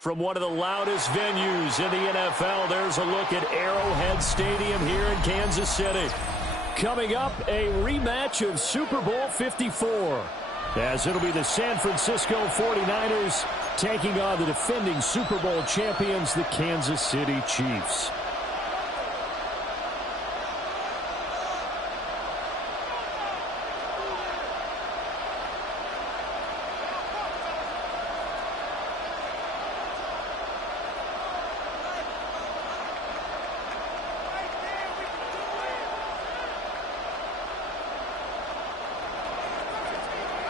From one of the loudest venues in the NFL, there's a look at Arrowhead Stadium here in Kansas City. Coming up, a rematch of Super Bowl 54, as it'll be the San Francisco 49ers taking on the defending Super Bowl champions, the Kansas City Chiefs.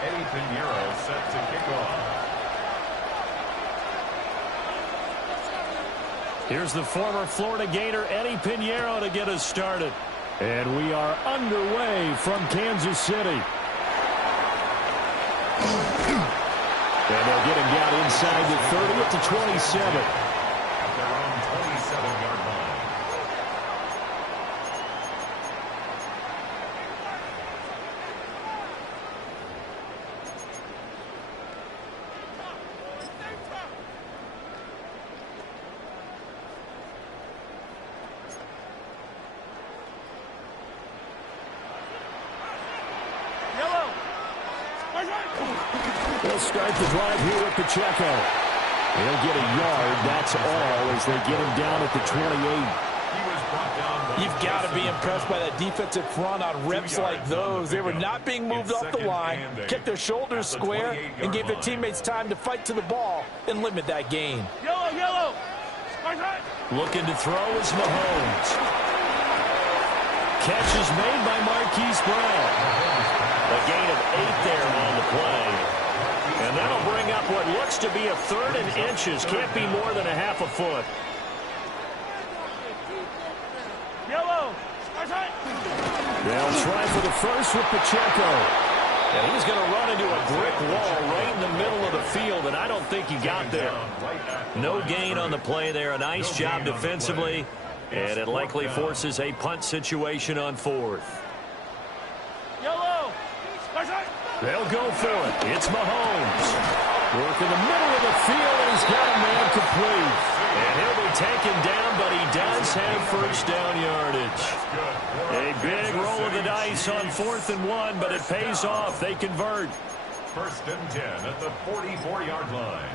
Eddie Pinheiro set to kick off. Here's the former Florida Gator, Eddie Pinheiro, to get us started. And we are underway from Kansas City. And they'll get him down inside the 30 at the 27. At their own 27-yard line. They'll start the drive here with Pacheco. He'll get a yard, that's all, as they get him down at the 28. You've got to be impressed by that defensive front on reps like those. They were not being moved off the line, kept their shoulders square, and gave their teammates time to fight to the ball and limit that gain. Yellow. Looking to throw is Mahomes. Catch is made by Marquise Brown. A gain of 8 there on the play. And that'll bring up what looks to be a 3rd and inches. Can't be more than a half a foot. Yellow. They'll try for the first with Pacheco. And he's going to run into a brick wall right in the middle of the field, and I don't think he got there. No gain on the play there. A nice job defensively, and it likely forces a punt situation on 4th. Yellow. They'll go for it. It's Mahomes. Work in the middle of the field, and he's got a man complete. And he'll be taken down, but he does have first down yardage. A big roll of the dice on 4th and 1, but it pays off. They convert. 1st and 10 at the 44-yard line.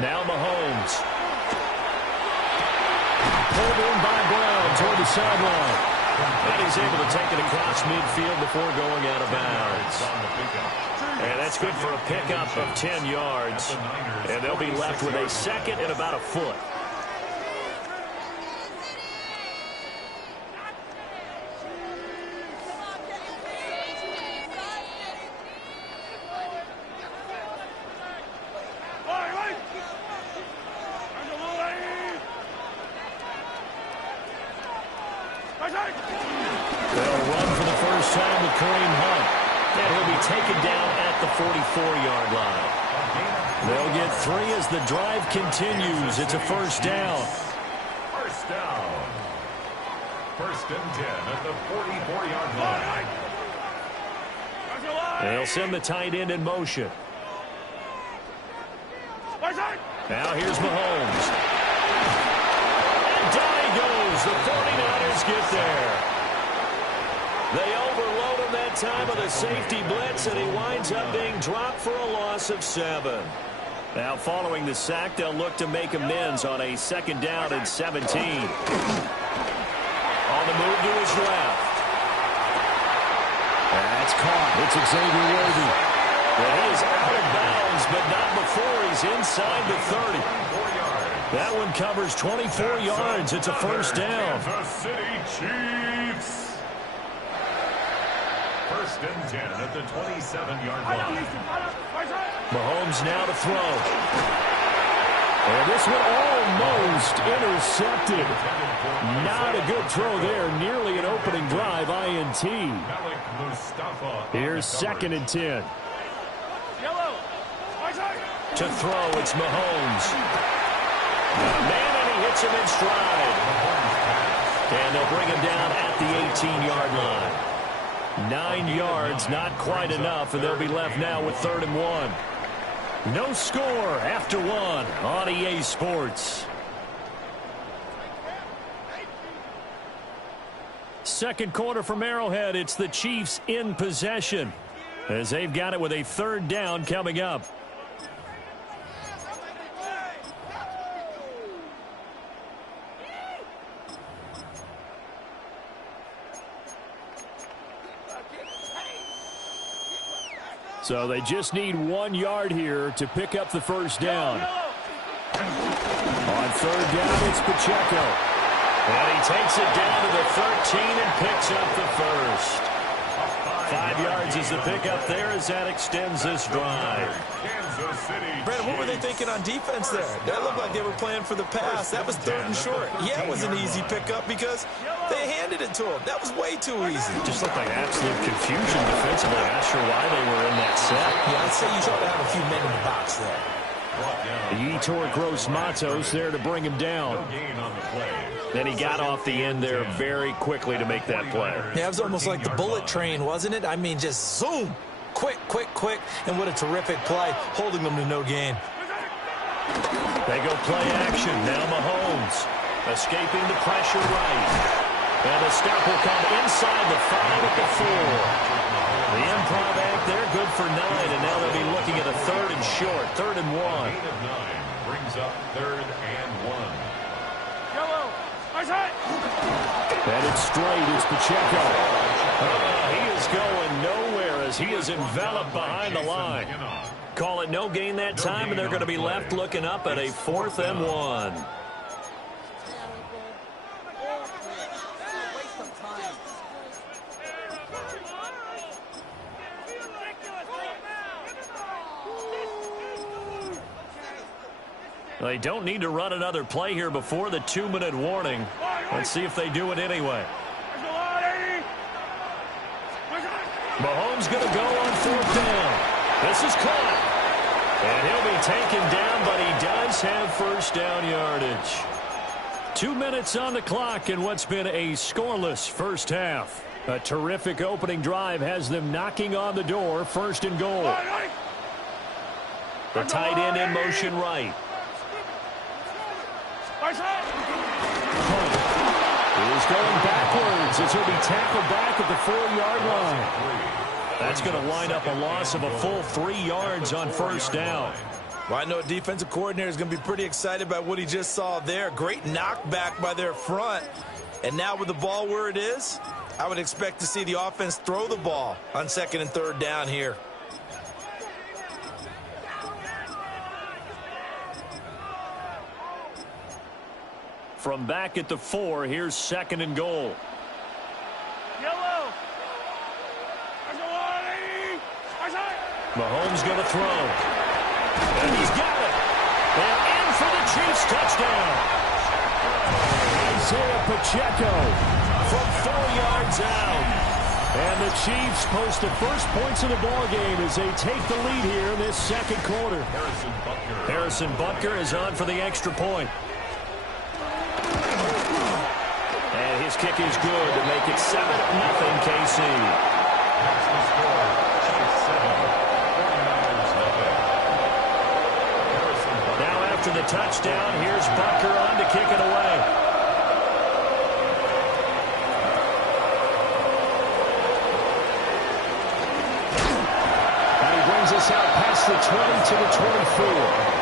Now Mahomes. Pulled in by Brown toward the sideline. And he's able to take it across midfield before going out of bounds. And that's good for a pickup of 10 yards. And they'll be left with a 2nd and about a foot. They'll run for the first time with Kareem Hunt. And he'll be taken down at the 44-yard line. They'll get 3 as the drive continues. It's a first down. First down. 1st and 10 at the 44-yard line. They'll send the tight end in motion. Now here's Mahomes. And down he goes. The 49ers get there. They overload him that time with a safety blitz, and he winds up being dropped for a loss of 7. Now following the sack, they'll look to make amends on a 2nd down and 17. On the move to his left. That's caught. It's Xavier Worthy. And he is out of bounds, but not before he's inside the 30. That one covers 24 yards. It's a first down. Kansas City Chiefs. 1st and 10 at the 27-yard line. Mahomes now to throw. And this one almost intercepted. Not a good throw there. Nearly an opening drive INT. Here's 2nd and 10. To throw, it's Mahomes. Man, and he hits him in stride. And they'll bring him down at the 18-yard line. 9 yards, not quite enough, and they'll be left now with 3rd and 1. No score after 1 on EA Sports. Second quarter from Arrowhead. It's the Chiefs in possession as they've got it with a 3rd down coming up. So they just need 1 yard here to pick up the 1st down. On 3rd down, it's Pacheco. And he takes it down to the 13 and picks up the 1st. 5 yards is the pickup there as that extends this drive. Brandon, what were they thinking on defense there? That looked like they were playing for the pass. That was 3rd and short. Yeah, it was an easy pickup because they handed it to him. That was way too easy. Just looked like absolute confusion defensively. Not sure why they were in that set. Yeah, I'd say you ought to have a few men in the box there. Yetur Gross-Matos there to bring him down. Then he got off the end there very quickly to make that play. Yeah, it was almost like the bullet train, wasn't it? I mean, just zoom. Quick, quick, quick. And what a terrific play, holding them to no gain. They go play action. Now Mahomes escaping the pressure right. And the stop will come inside the 5 at the 4. The improv act there, good for 9, and now they'll be looking at a 3rd and short, 3rd and 1. 8 of 9 brings up 3rd and 1. And it's straight, it's Pacheco. He is going nowhere as he is enveloped behind the line. Call it no gain that time, and they're going to be left looking up at a 4th and 1. They don't need to run another play here before the 2-minute warning. Let's see if they do it anyway. Mahomes going to go on 4th down. This is caught. And he'll be taken down, but he does have 1st down yardage. 2 minutes on the clock in what's been a scoreless first half. A terrific opening drive has them knocking on the door, 1st and goal. The tight end in motion right. He's going backwards as he'll be tackled back at the 4-yard line. That's going to wind up a loss of a full 3 yards on 1st down. Well, I know a defensive coordinator is going to be pretty excited about what he just saw there. Great knockback by their front. And now with the ball where it is, I would expect to see the offense throw the ball on 2nd and 3rd down here. From back at the 4, here's 2nd and goal. Mahomes going to throw. And he's got it. And in for the Chiefs touchdown. Isaiah Pacheco from 4 yards out. And the Chiefs post the first points of the ball game as they take the lead here in this 2nd quarter. Harrison Butker is on for the extra point. And his kick is good to make it 7-0 KC. Now after the touchdown, here's Butker on to kick it away. And he brings us out past the 20 to the 24.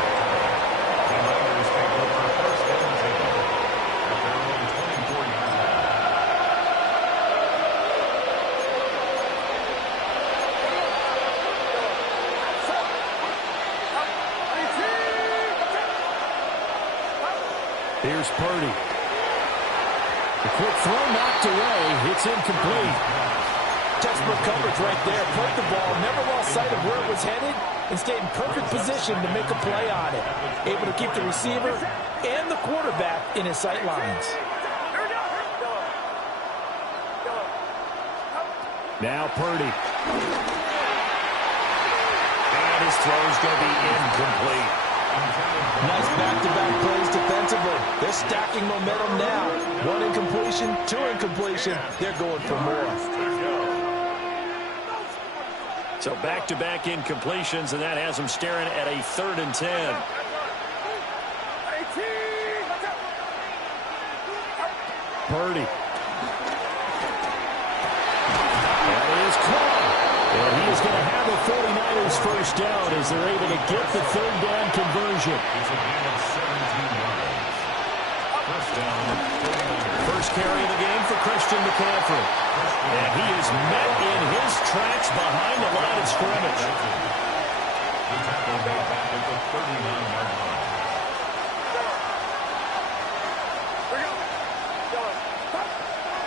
Here's Purdy. The quick throw knocked away. It's incomplete. Textbook coverage right there. Put the ball, never lost sight of where it was headed, and stayed in perfect position to make a play on it. Able to keep the receiver and the quarterback in his sight lines. Now Purdy. And his throw is going to be incomplete. Nice back-to-back plays defensively. They're stacking momentum now. 1 incompletion, 2 incompletion. They're going for more. So back-to-back incompletions, and that has them staring at a 3rd and 10. Purdy. That is caught. And he is going to have the 49ers first down as they're able to get the 3rd down conversion. First carry of the game for Christian McCaffrey. And he is met in his tracks behind the line of scrimmage.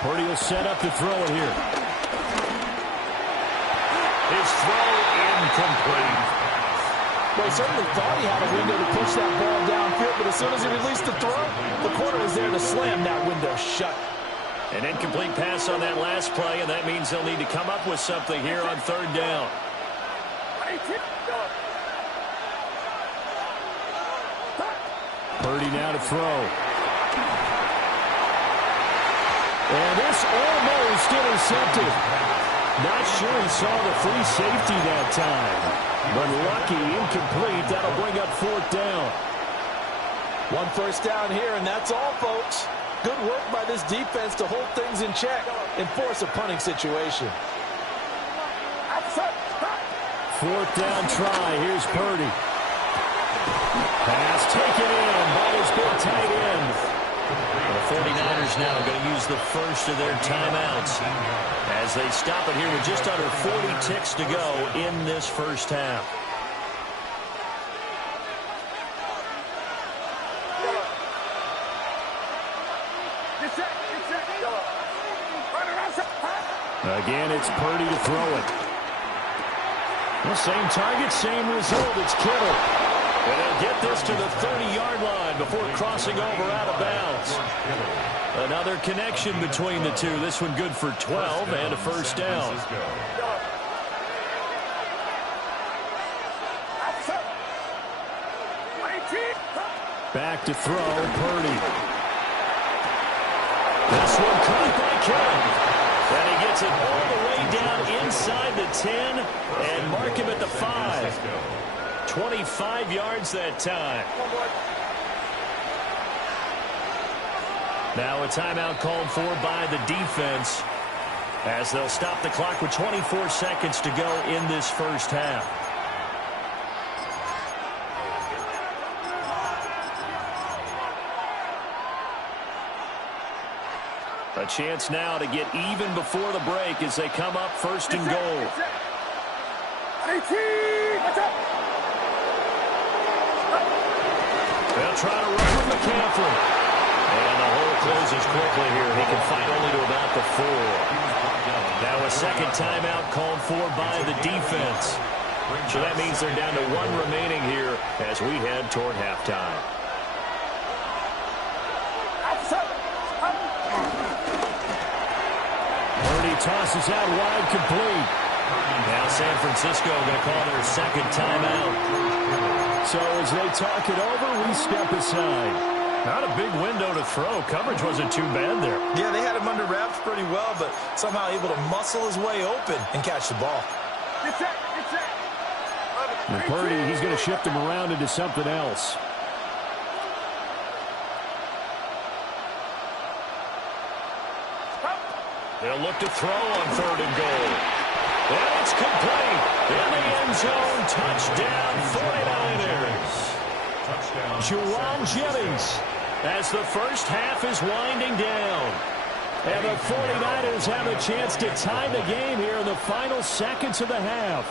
Purdy will set up to throw it here. His throw incomplete. Well, he certainly thought he had a window to push that ball downfield, but as soon as he released the throw, the corner was there to slam that window shut. An incomplete pass on that last play, and that means they'll need to come up with something here on 3rd down. Purdy now to throw. And this almost intercepted. Not sure he saw the free safety that time. But lucky, incomplete. That'll bring up 4th down. 1 first down here, and that's all, folks. Good work by this defense to hold things in check and force a punting situation. 4th down try. Here's Purdy. Pass taken in by his big tight end. The 49ers now going to use the first of their timeouts as they stop it here with just under 40 ticks to go in this first half. Again, it's Purdy to throw it. Well, same target, same result. It's Kittle. And they'll get this to the 30-yard line before crossing over out of bounds. Another connection between the two. This one good for 12 and a first down. Back to throw, Purdy. This one caught by Kittle. And he gets it all the way down inside the 10 and mark him at the 5. 25 yards that time. Now a timeout called for by the defense as they'll stop the clock with 24 seconds to go in this first half. A chance now to get even before the break as they come up 1st and goal. They'll try to run with McCaffrey. And the hole closes quickly here. He can fight only to about the 4. Now a second timeout called for by the defense. So that means they're down to 1 remaining here as we head toward halftime. Purdy tosses out wide, complete. Now San Francisco going to call their second timeout. So as they talk it over, we step aside. Not a big window to throw. Coverage wasn't too bad there. Yeah, they had him under wraps pretty well, but somehow able to muscle his way open and catch the ball. And Purdy, he's going to shift him around into something else. They'll look to throw on 3rd and goal. And it's complete. In the end zone, touchdown 49ers. Juwan Jennings as the first half is winding down. And the 49ers have a chance to tie the game here in the final seconds of the half.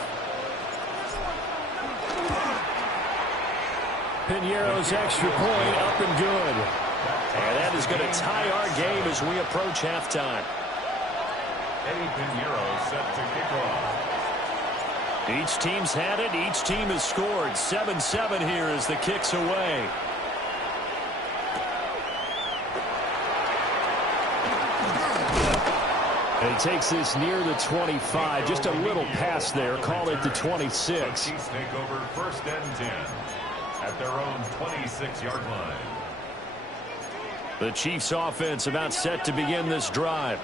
Piñeiro's extra point up and good. And that is going to tie our game as we approach halftime. Eddie Piñeiro set to kick off. Each team's had it. Each team has scored. 7-7 here as the kick's away. And he takes this near the 25. Just a little pass there. Call it the 26. Chiefs take over 1st and 10. at their own 26-yard line. The Chiefs offense about set to begin this drive.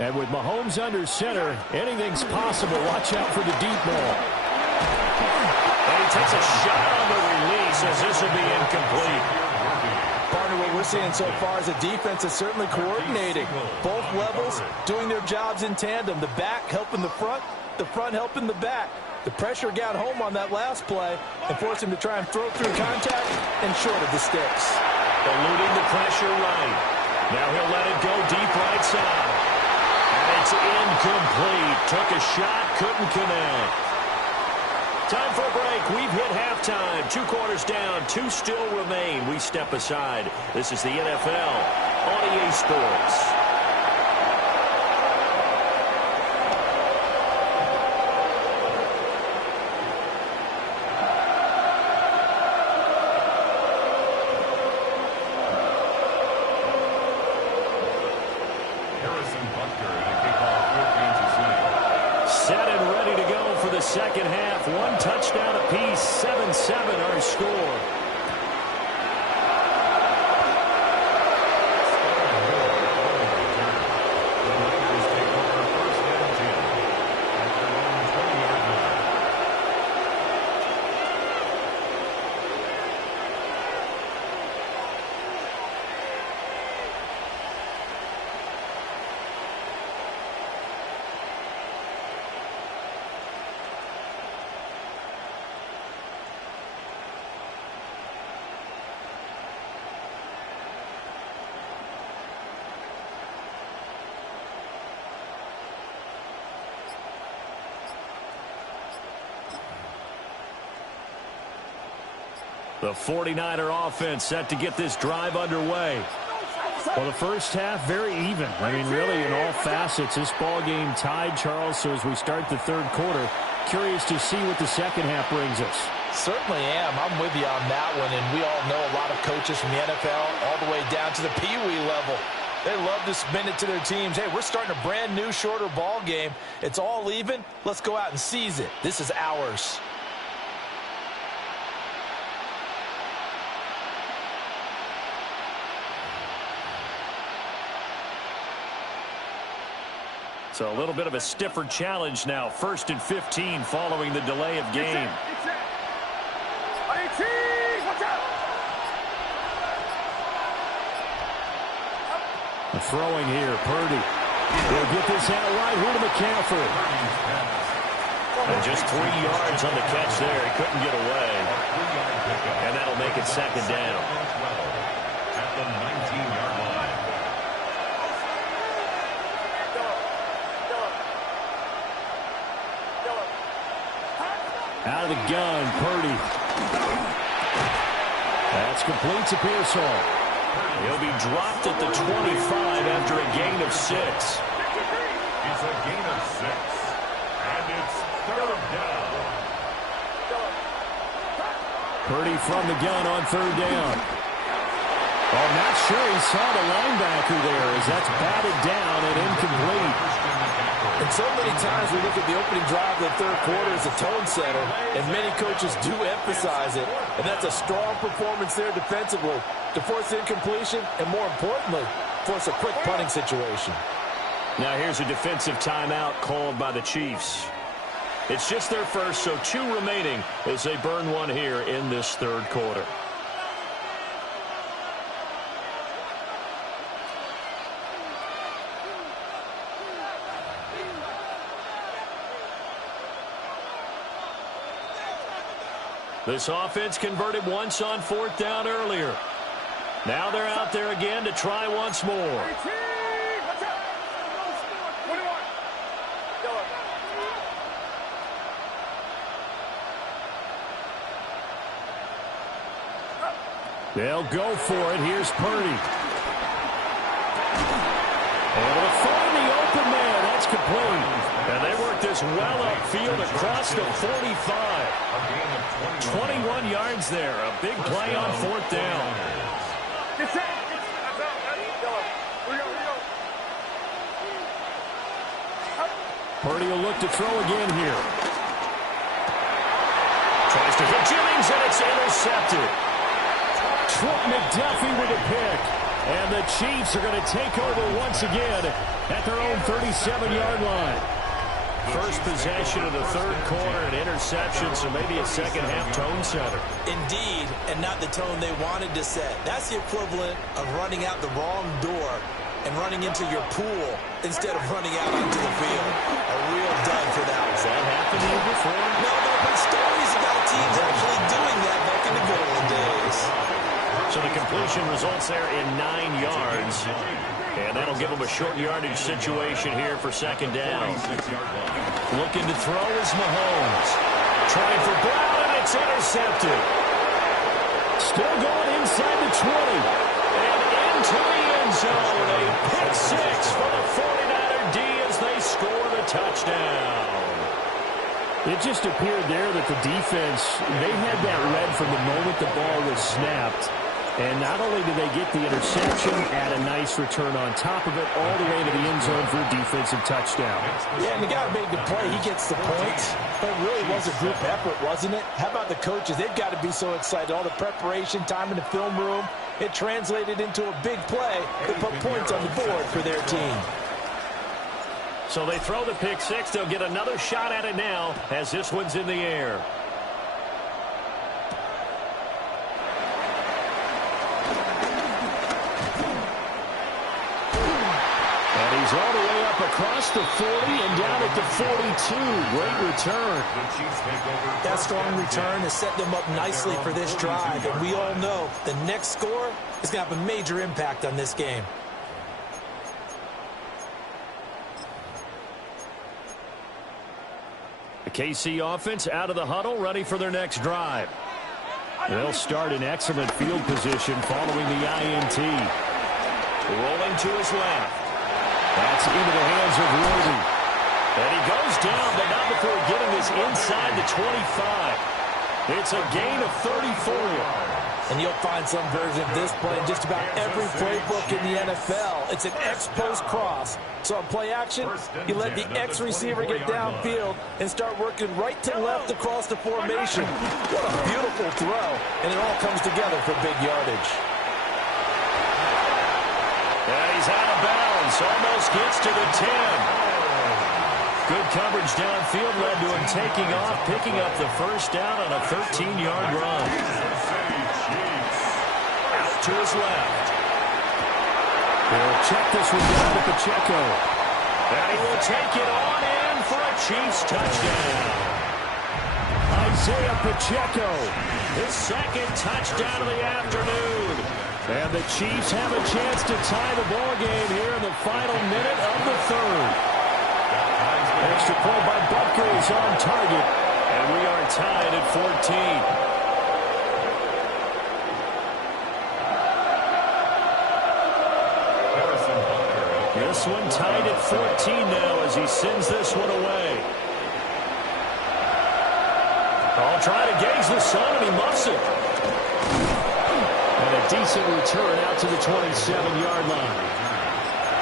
And with Mahomes under center, anything's possible. Watch out for the deep ball. And he takes a shot on the release as this will be incomplete. Partner, what we're seeing so far is the defense is certainly coordinating. Both levels doing their jobs in tandem. The back helping the front helping the back. The pressure got home on that last play and forced him to try and throw through contact and short of the sticks. Eluding the pressure right. Now he'll let it go deep right side. And it's incomplete. Took a shot, couldn't connect. Time for a break. We've hit halftime. 2 quarters down, 2 still remain. We step aside. This is the NFL on EA Sports. Second half, 1 touchdown apiece, 7-7 our score. The 49er offense set to get this drive underway. Well, the first half, very even. I mean, really, in all facets, this ball game tied, Charles. So as we start the third quarter, curious to see what the second half brings us. Certainly am. I'm with you on that one. And we all know a lot of coaches from the NFL all the way down to the Pee-wee level. They love to spin it to their teams. Hey, we're starting a brand new, shorter ball game. It's all even. Let's go out and seize it. This is ours. So a little bit of a stiffer challenge now. 1st and 15 following the delay of game. The throwing here, Purdy. He'll get this out right here to McCaffrey. And just 3 yards on the catch there. He couldn't get away. And that'll make it second down. At the 19-yard line. Out of the gun, Purdy. That's complete to Pearsall. He'll be dropped at the 25 after a gain of 6. It's a gain of 6. And it's 3rd down. Purdy from the gun on 3rd down. I'm not sure he saw the linebacker there as that's batted down and incomplete. And so many times we look at the opening drive of the third quarter as a tone setter, and many coaches do emphasize it. And that's a strong performance there defensively to force incompletion and, more importantly, force a quick punting situation. Now here's a defensive timeout called by the Chiefs. It's just their first, so 2 remaining as they burn one here in this third quarter. This offense converted once on 4th down earlier. Now they're out there again to try once more. They'll go for it. Here's Purdy. Able to find the open man. That's complete. And they work this well upfield across the 45. 21 yards there. A big play on 4th down. Purdy will look to throw again here. Tries to hit Jennings, and it's intercepted. Trent McDuffie with a pick. And the Chiefs are going to take over once again at their own 37-yard line. First possession of the third quarter, an interception, so maybe a second-half tone setter. Indeed, and not the tone they wanted to set. That's the equivalent of running out the wrong door and running into your pool instead of running out onto the field. A real dud for that one. Has that happened to you before? No, there have been stories about teams actually doing that back in the good old days. So the completion results there in 9 yards. And that'll give them a short yardage situation here for second down. Looking to throw is Mahomes. Trying for Brown, and it's intercepted. Still going inside the 20. And into the end zone. A pick six for the 49er D as they score the touchdown. It just appeared there that the defense, they had that read from the moment the ball was snapped. And not only did they get the interception, add a nice return on top of it, all the way to the end zone for a defensive touchdown. Yeah, and the guy made the play. He gets the points. But it really was a group effort, wasn't it? How about the coaches? They've got to be so excited. All the preparation, time in the film room, it translated into a big play that put points on the board for their team. So they throw the pick six. They'll get another shot at it now as this one's in the air. He's all the way up across the 40 and down at the 42. Great return. That strong return has set them up nicely for this drive. And we all know the next score is going to have a major impact on this game. The KC offense out of the huddle, ready for their next drive. They'll start in excellent field position following the INT. Rolling to his left. That's into the hands of Worthy. And he goes down, but not before getting this inside the 25. It's a gain of 34. And you'll find some version of this play in just about every playbook in the NFL. It's an X-post cross. So on play action, you let the X receiver get downfield and start working right to left across the formation. What a beautiful throw. And it all comes together for big yardage. And he's out of bounds. Almost gets to the 10. Good coverage downfield led to him taking off, picking up the first down on a 13-yard run. Out to his left. He'll check this one down to Pacheco. And he will take it on in for a Chiefs touchdown. Isaiah Pacheco, his second touchdown of the afternoon. And the Chiefs have a chance to tie the ball game here in the final minute of the third. Extra point by Butker is on target. And we are tied at 14. This one tied at 14 now as he sends this one away. I'll try to gauge the sun, and he muffs it. And a decent return out to the 27-yard line.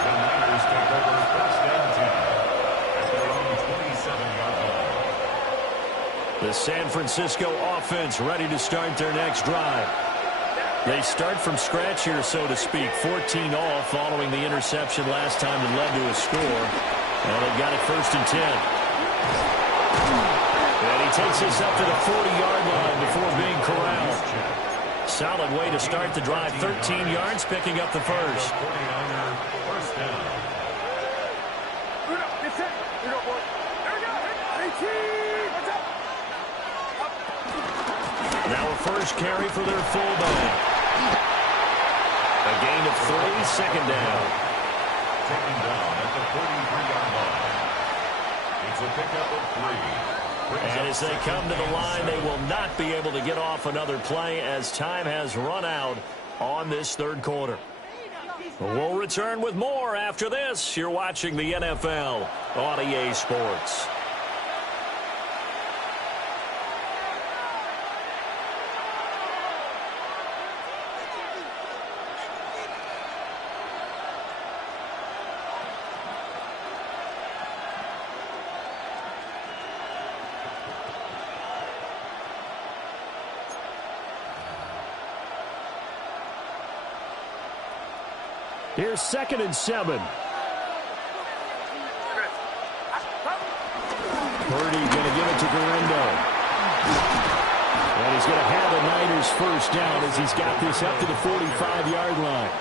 The Niners take over first and 10 at their own 27-yard line. The San Francisco offense ready to start their next drive. They start from scratch here, so to speak. 14 all following the interception last time that led to a score. And they've got it first and 10. And he takes this up to the 40-yard line before being corralled. Solid way to start the drive. 13 yards, picking up the first. 49er first down. Now a first carry for their fullback. A gain of 3, second down. Taken down at the 33-yard line. It's a pickup of 3. And as they come to the line, they will not be able to get off another play as time has run out on this third quarter. We'll return with more after this. You're watching the NFL on EA Sports. Here's 2nd and 7. Purdy going to give it to Guerrero. And he's going to have the Niners first down as he's got this up to the 45-yard line.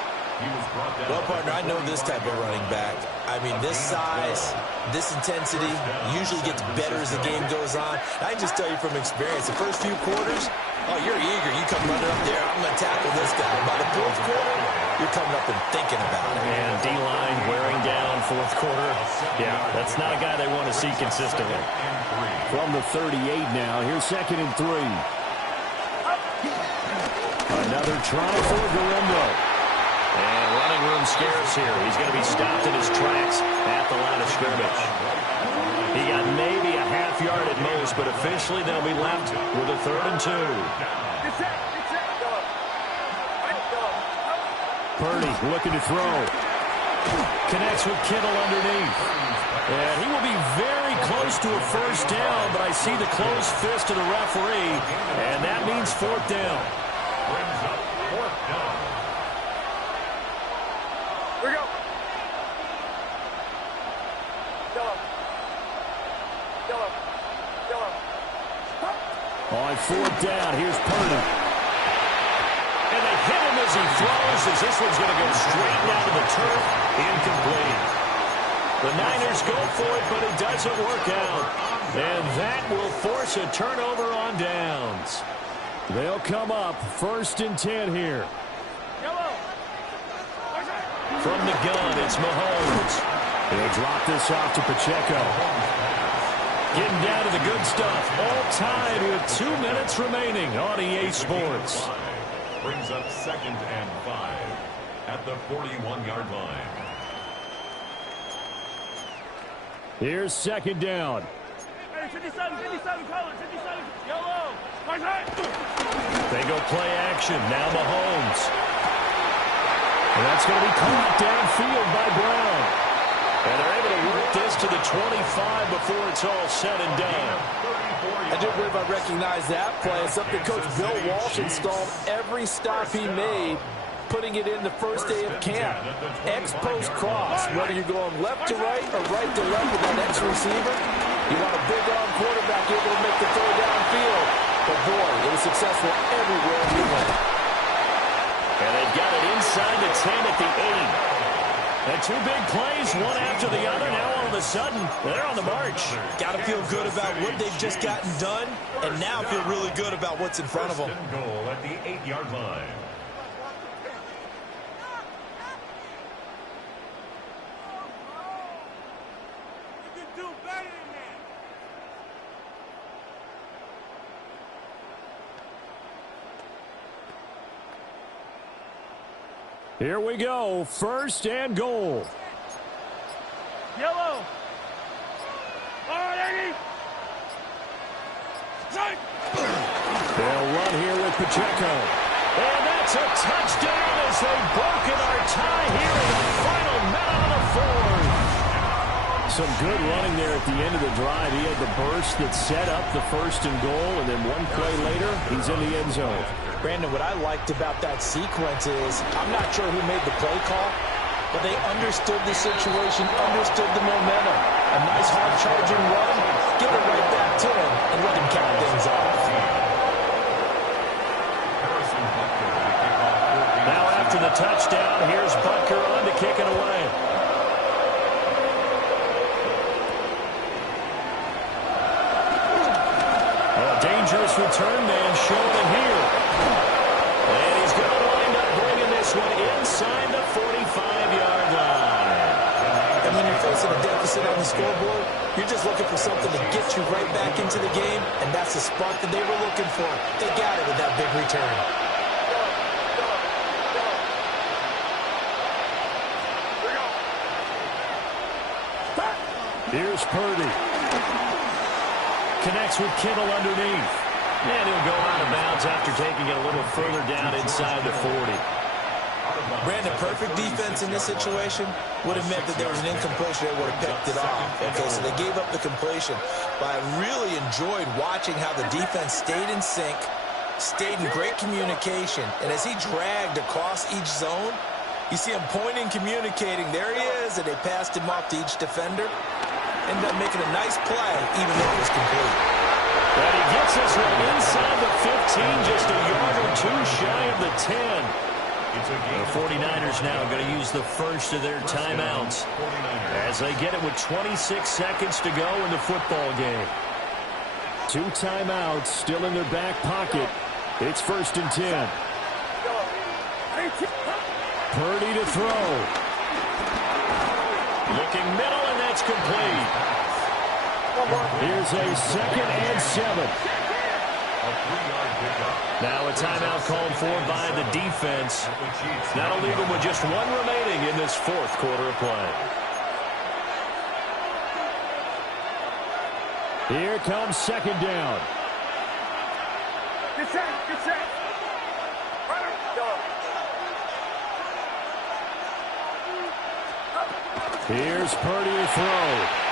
Well, partner, I know this type of running back. I mean, this size, this intensity usually gets better as the game goes on. I can just tell you from experience, the first few quarters, oh, you're eager. You come running up there, I'm going to tackle this guy. By the fourth quarter, you're coming up and thinking about it. And D-line wearing down fourth quarter. Yeah, that's not a guy they want to see consistently. From the 38 now, here's 2nd and 3. Another try for Guerrero. And running room scarce here. He's going to be stopped in his tracks at the line of scrimmage. He got maybe a half yard at most, but officially they'll be left with a 3rd and 2. Purdy looking to throw. Connects with Kittle underneath. And he will be very close to a first down, but I see the closed fist of the referee, and that means 4th down. Brings up 4th down. Here we go. Yellow. On 4th down, here's Purdy. And they hit him as he throws, as this one's going to go straight down to the turf. Incomplete. The Niners go for it, but it doesn't work out. And that will force a turnover on downs. They'll come up 1st and 10 here. Yellow. From the gun, it's Mahomes. They'll drop this off to Pacheco. Getting down to the good stuff. All tied with 2 minutes remaining on EA Sports. Brings up 2nd and 5 at the 41-yard line. Here's 2nd down. Hey, 57, color, 57, yellow. They go play action. Now Mahomes. And that's going to be caught downfield by Brown. And they're able to work this to the 25 before it's all said and done. I do believe I recognize that play. It's something Coach Bill Walsh installed every stop he made, putting it in the first day of camp. X-post cross, whether you're going left to right or right to left with that X receiver, you want a big arm quarterback able to make the throw downfield. But boy, it was successful everywhere he went. And they've got it inside the 10 at the 8. And 2 big plays, one after the other. Now all of a sudden, they're on the march. Got to feel good about what they've just gotten done, and now feel really good about what's in front of them. First and goal at the 8-yard line. You can do better than that. Here we go. 1st and goal. Yellow. All right, They'll run here with Pacheco. And that's a touchdown as they've broken our tie here in the final minute of the 4th. Some good running there at the end of the drive. He had the burst that set up the 1st and goal, and then one play later, he's in the end zone. Brandon, what I liked about that sequence is, I'm not sure who made the play call, but they understood the situation, understood the momentum. A nice hard-charging run, give it right back to him, and let him count things off. Now after the touchdown, here's Butker on to kick it away. A dangerous return man showing it here. And he's going to wind up bringing this one inside the 45-yard line. And when you're facing a deficit on the scoreboard, you're just looking for something to get you right back into the game, and that's the spark that they were looking for. They got it with that big return. Here's Purdy. Connects with Kittle underneath. And he'll go out of bounds after taking it a little further down inside the 40. Brandon, perfect defense in this situation would have meant that there was an incompletion that would have picked it off. Okay, so they gave up the completion. But I really enjoyed watching how the defense stayed in sync, stayed in great communication, and as he dragged across each zone, You see him pointing, communicating. There he is, and they passed him off to each defender. Ended up making a nice play, even though it was complete. And he gets this one inside the 15, just a yard or two shy of the 10. The 49ers now going to use the first of their timeouts as they get it with 26 seconds to go in the football game. 2 timeouts still in their back pocket. It's 1st and 10. Purdy to throw. Looking middle, and that's complete. Here's a 2nd and 7. Now a timeout called for by the defense. That'll leave them with just 1 remaining in this 4th quarter of play. Here comes 2nd down. Get set, get set. Here's Purdy to throw.